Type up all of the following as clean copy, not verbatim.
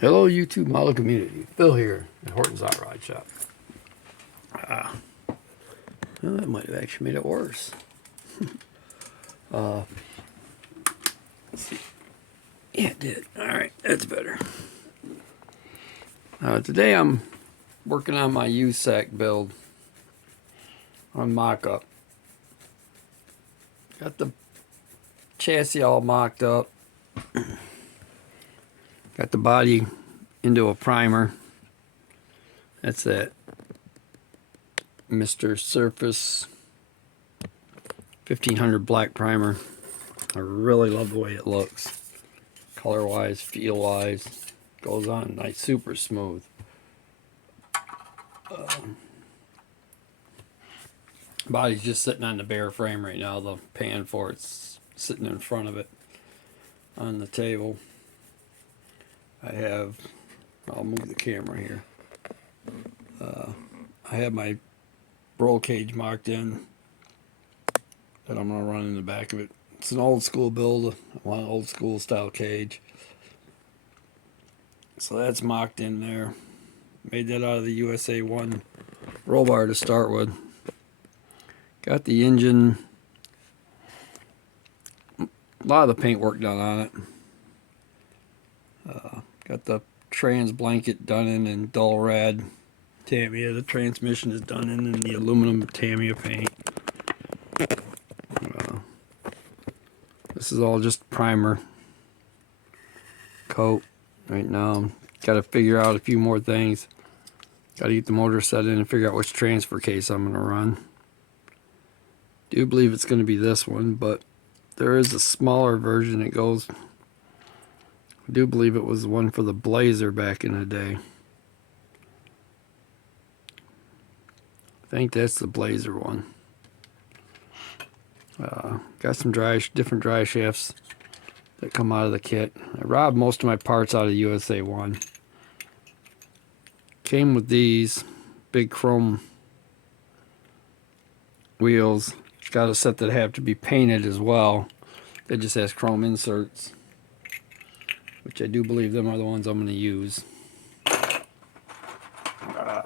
Hello, YouTube model community. Phil here at Horton's Hot Rod Shop. Well, that might have actually made it worse. Let's see. Yeah, it did. All right, that's better. Today I'm working on my U.S.A.C.C build on mock-up. Got the chassis all mocked up. Got the body into a primer. That's that Mr. Surface 1500 black primer. I really love the way it looks. Color-wise, feel-wise. Goes on nice, super smooth. Body's just sitting on the bare frame right now. The pan for it's sitting in front of it on the table. I'll move the camera here. I have my roll cage marked in that I'm going to run in the back of it. It's an old school build. I want an old school style cage. So that's mocked in there. Made that out of the U.S.A.C.C roll bar to start with. Got the engine, a lot of the paint work done on it. Got the trans blanket done in dull red Tamiya. The transmission is done in the aluminum Tamiya paint. This is all just primer coat right now. Got to figure out a few more things. Got to get the motor set in and figure out which transfer case I'm going to run. Do believe it's going to be this one, but there is a smaller version that goes. I do believe it was one for the Blazer back in the day. I think that's the Blazer one. Got some different dry shafts that come out of the kit. I robbed most of my parts out of U.S.A.C.C. Came with these big chrome wheels. Got a set that have to be painted as well. It just has chrome inserts, which I do believe them are the ones I'm going to use. As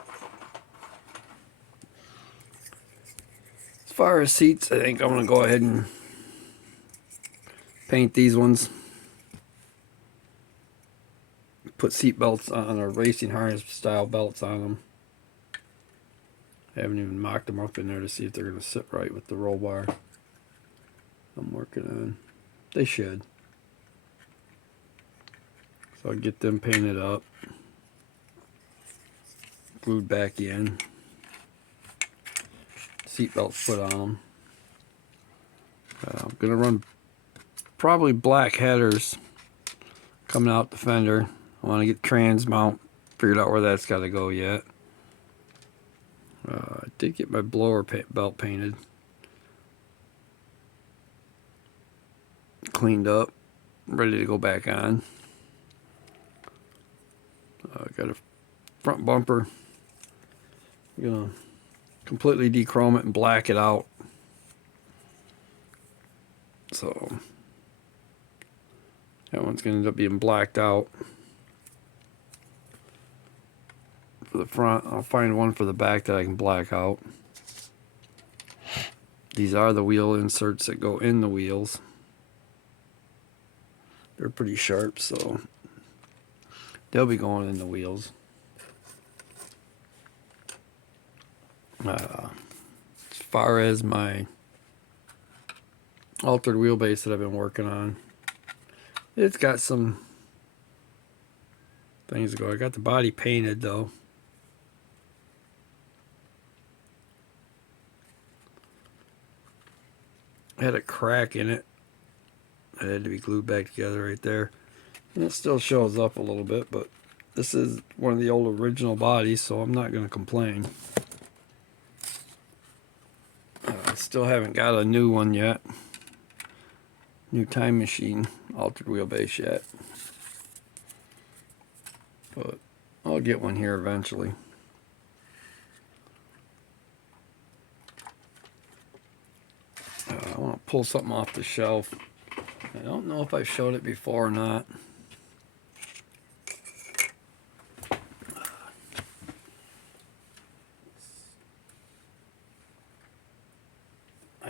far as seats, I think I'm going to go ahead and paint these ones. Put seat belts on, or racing harness style belts on them. I haven't even mocked them up in there to see if they're going to sit right with the roll bar I'm working on. They should. So I'll get them painted up, glued back in, seat belts put on them. I'm going to run probably black headers coming out the fender. I want to get trans mount figured out where that's got to go yet. I did get my blower belt painted, cleaned up, ready to go back on. Got a front bumper. I'm gonna completely dechrome it and black it out. So that one's gonna end up being blacked out. For the front, I'll find one for the back that I can black out. These are the wheel inserts that go in the wheels. They're pretty sharp, so they'll be going in the wheels. As far as my altered wheelbase that I've been working on, it's got some things to go. I got the body painted though. I had a crack in it. It had to be glued back together right there. And it still shows up a little bit, but this is one of the old original bodies, so I'm not going to complain. I still haven't got a new one yet. New time machine altered wheelbase yet. But I'll get one here eventually. I want to pull something off the shelf. I don't know if I've showed it before or not.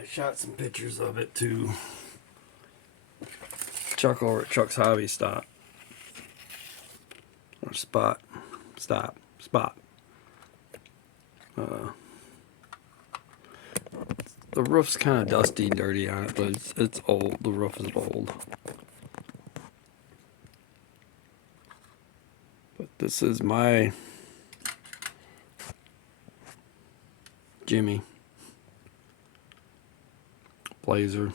shot some pictures of it to Chuck over at Chuck's Hobby Stop. Or Spot. Spot. The roof's kind of dusty and dirty on it, but it's old. The roof is old. But this is my Jimmy Blazer.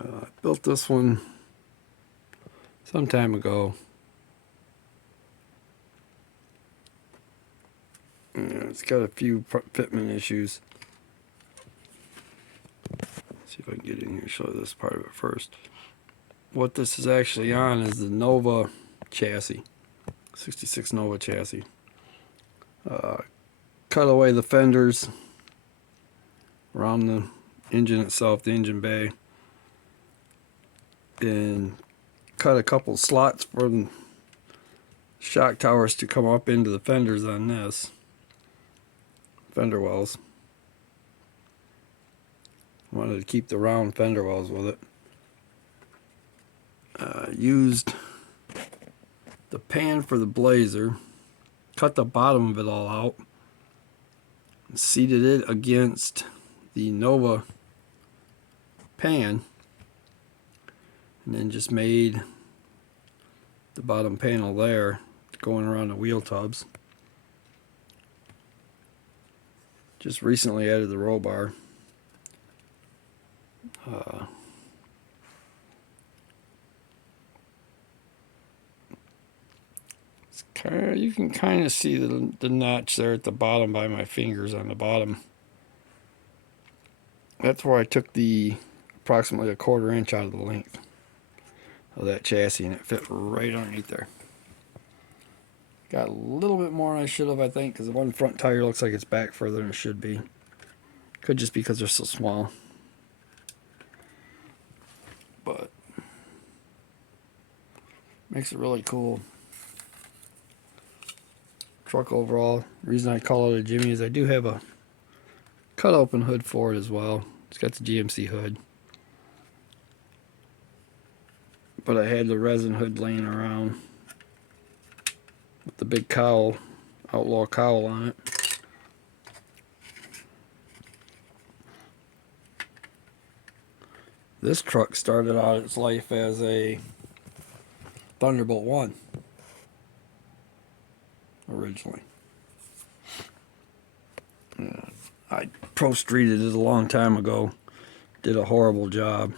I built this one some time ago. Yeah, it's got a few fitment issues. Let's see if I can get in here and show this part of it first. What this is actually on is the Nova chassis, 66 Nova chassis. Cut away the fenders around the engine itself, the engine bay, and cut a couple slots for the shock towers to come up into the fenders on this. Fender wells. Wanted to keep the round fender wells with it. Used the pan for the Blazer, cut the bottom of it all out, seated it against the Nova pan, and then just made the bottom panel there going around the wheel tubs. Just recently added the roll bar. You can kind of see the notch there at the bottom by my fingers on the bottom. That's where I took the approximately 1/4 inch out of the length of that chassis, and it fit right underneath there. Got a little bit more than I should have, I think, because the one front tire looks like it's back further than it should be. Could just be because they're so small. But makes it really cool. Truck overall. The reason I call it a Jimmy is I do have a cut open hood for it as well. It's got the GMC hood. But I had the resin hood laying around with the big cowl, outlaw cowl on it. This truck started out its life as a Thunderbolt 1 originally. I pro streeted it a long time ago. Did a horrible job.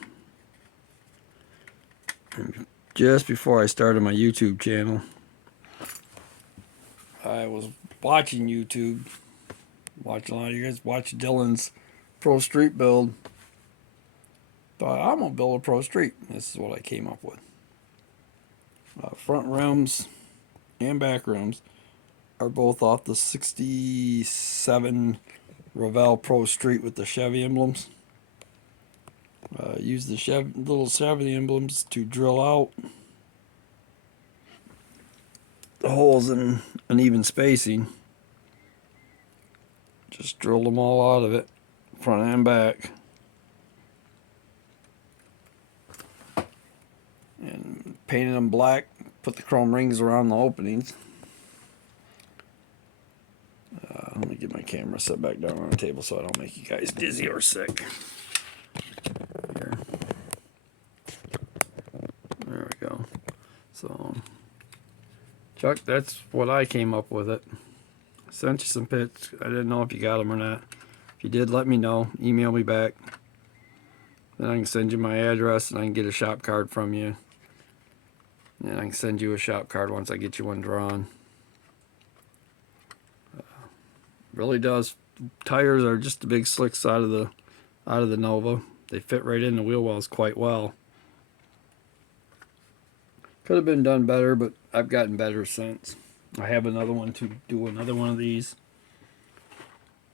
And just before I started my YouTube channel, I was watching YouTube. Watching a lot of you guys watch Dylan's Pro Street build. Thought, I'm going to build a Pro Street. This is what I came up with. Front rims and back rims are both off the 67 Revell Pro Street with the Chevy emblems. Use the little Chevy emblems to drill out the holes in uneven spacing. Just drilled them all out of it, front and back. And painted them black, put the chrome rings around the openings. Let me get my camera set back down on the table so I don't make you guys dizzy or sick. Here. There we go. So, Chuck, that's what I came up with it. I sent you some pics. I didn't know if you got them or not. If you did, let me know. Email me back. Then I can send you my address and I can get a shop card from you. And I can send you a shop card once I get you one drawn. Really does. Tires are just the big slicks out of the Nova. They fit right in the wheel wells quite well. Could have been done better, but I've gotten better since. I have another one to do another one of these.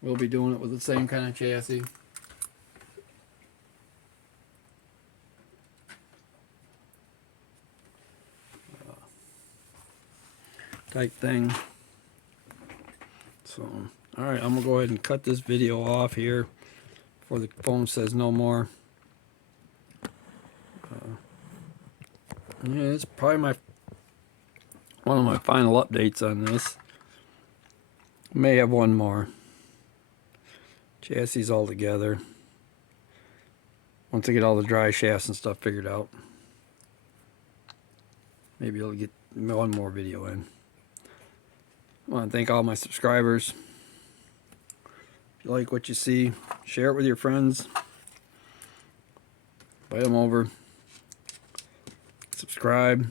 We'll be doing it with the same kind of chassis. Type thing. So Alright, I'm going to go ahead and cut this video off here before the phone says no more. Yeah, it's probably one of my final updates on this. May have one more. Chassis all together. Once I get all the dry shafts and stuff figured out, maybe I'll get one more video in. I want to thank all my subscribers. If you like what you see, share it with your friends. Invite them over. Subscribe.